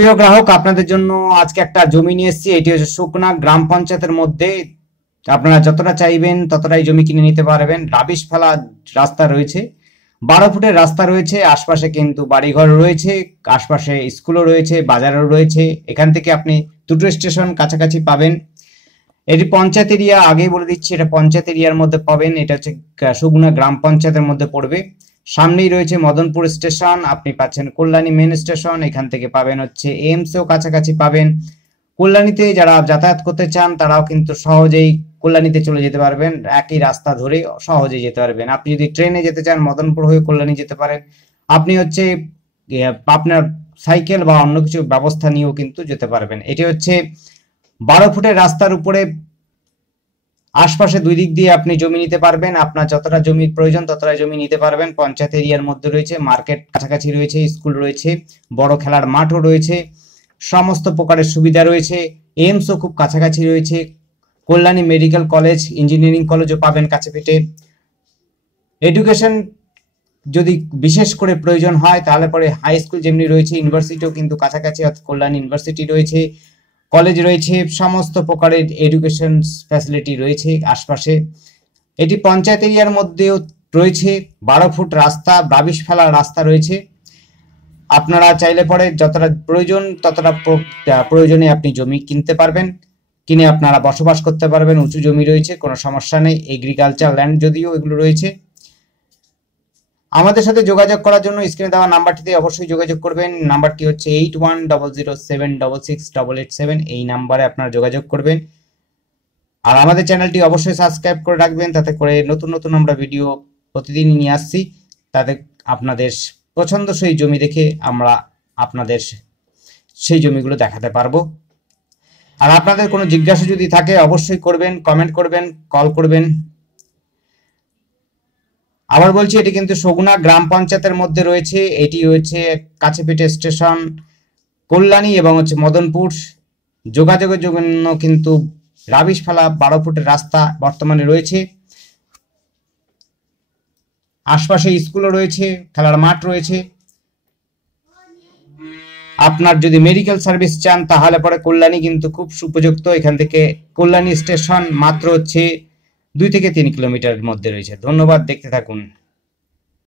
প্রিয় গ্রাহক, আপনাদের জন্য আজকে একটা জমি নিয়ে এসেছি। এটি হচ্ছে শুকনা গ্রাম পঞ্চায়েতের মধ্যে। আপনারা যতটা চাইবেন ততটাই জমি কিনে নিতে পারবেন। রাবিশ ফেলা রাস্তা রয়েছে, 12 ফুটের রাস্তা রয়েছে। আশপাশে কিন্তু বাড়িঘর রয়েছে, আশপাশে স্কুলও রয়েছে, বাজারও রয়েছে। এখান থেকে আপনি দুটো স্টেশন কাছাকাছি পাবেন। এটি পঞ্চায়েত এরিয়া, আগেই বলে দিচ্ছি, এটা পঞ্চায়েত এরিয়ার মধ্যে পাবেন। এটা হচ্ছে শুকনা গ্রাম পঞ্চায়েতের মধ্যে পড়বে। সামনেই রয়েছে মদনপুর স্টেশন, আপনি পাচ্ছেন কল্যাণী মেন স্টেশন। এখান থেকে পাবেন হচ্ছে এমসও কাছাকাছি পাবেন। কল্যাণীতে যারা যাতায়াত করতে চান তারাও কিন্তু সহজেই কল্যাণীতে চলে যেতে পারবেন, একই রাস্তা ধরে সহজেই যেতে পারবেন। আপনি যদি ট্রেনে যেতে চান মদনপুর হয়ে কল্যাণী যেতে পারেন। আপনি হচ্ছে আপনার সাইকেল বা অন্য কিছু ব্যবস্থা নিয়েও কিন্তু যেতে পারবেন। এটি হচ্ছে 12 ফুটের রাস্তার উপরে। আশপাশে দুই দিক দিয়ে আপনি জমি নিতে পারবেন। আপনার যতটা জমির প্রয়োজন ততটা জমি নিতে পারবেন। পঞ্চায়েত এরিয়ার মধ্যে রয়েছে, মার্কেট কাছাকাছি রয়েছে, স্কুল রয়েছে, বড় খেলার মাঠও রয়েছে, সমস্ত প্রকারের সুবিধা রয়েছে। এইমসও খুব কাছাকাছি রয়েছে, কল্যাণী মেডিকেল কলেজ, ইঞ্জিনিয়ারিং কলেজও পাবেন কাছে পিঠে। এডুকেশন যদি বিশেষ করে প্রয়োজন হয় তাহলে পরে হাই স্কুল যেমনি রয়েছে, ইউনিভার্সিটিও কিন্তু কাছাকাছি, অর্থাৎ কল্যাণী ইউনিভার্সিটি রয়েছে, কলেজ রয়েছে, সমস্ত প্রকারের এডুকেশন ফ্যাসিলিটি রয়েছে আশপাশে। এটি পঞ্চায়েত এরিয়ার মধ্যেও রয়েছে। 12 ফুট রাস্তা, রাবিশ ফেলা রাস্তা রয়েছে। আপনারা চাইলে পরে যতটা প্রয়োজন ততটা প্রয়োজনে আপনি জমি কিনতে পারবেন, কিনে আপনারা বসবাস করতে পারবেন। উঁচু জমি রয়েছে, কোনো সমস্যা নেই। এগ্রিকালচার ল্যান্ড যদিও এগুলো রয়েছে। আমাদের সাথে যোগাযোগ করার জন্য স্ক্রিনে দেওয়া নাম্বারটিতে অবশ্যই যোগাযোগ করবেন। নাম্বারটি হচ্ছে 8100768887। এই নাম্বারে আপনারা যোগাযোগ করবেন। আর আমাদের চ্যানেলটি অবশ্যই সাবস্ক্রাইব করে রাখবেন, তাতে করে নতুন নতুন আমরা ভিডিও প্রতিদিন নিয়ে আসছি। তাতে আপনাদের পছন্দসই জমি দেখে আমরা আপনাদের সেই জমিগুলো দেখাতে পারবো। আর আপনাদের কোনো জিজ্ঞাসা যদি থাকে অবশ্যই করবেন, কমেন্ট করবেন, কল করবেন। আবার বলছি, এটি কিন্তু শুকনা গ্রাম পঞ্চায়েতের মধ্যে রয়েছে। এটি হচ্ছে কাছেপিঠে স্টেশন, কল্যাণী এবং হচ্ছে মদনপুর। যোগাযোগের জন্য কিন্তু রাবিশ ফেলা 12 ফুটের রাস্তা বর্তমানে রয়েছে। আশপাশে স্কুলও রয়েছে, খেলার মাঠ রয়েছে। আপনার যদি মেডিকেল সার্ভিস চান তাহলে পরে কল্যাণী কিন্তু খুব সুপযুক্ত। এখান থেকে কল্যাণী স্টেশন মাত্র হচ্ছে 2 থেকে 3 কিলোমিটারের মধ্যে রয়েছে। ধন্যবাদ, দেখতে থাকুন।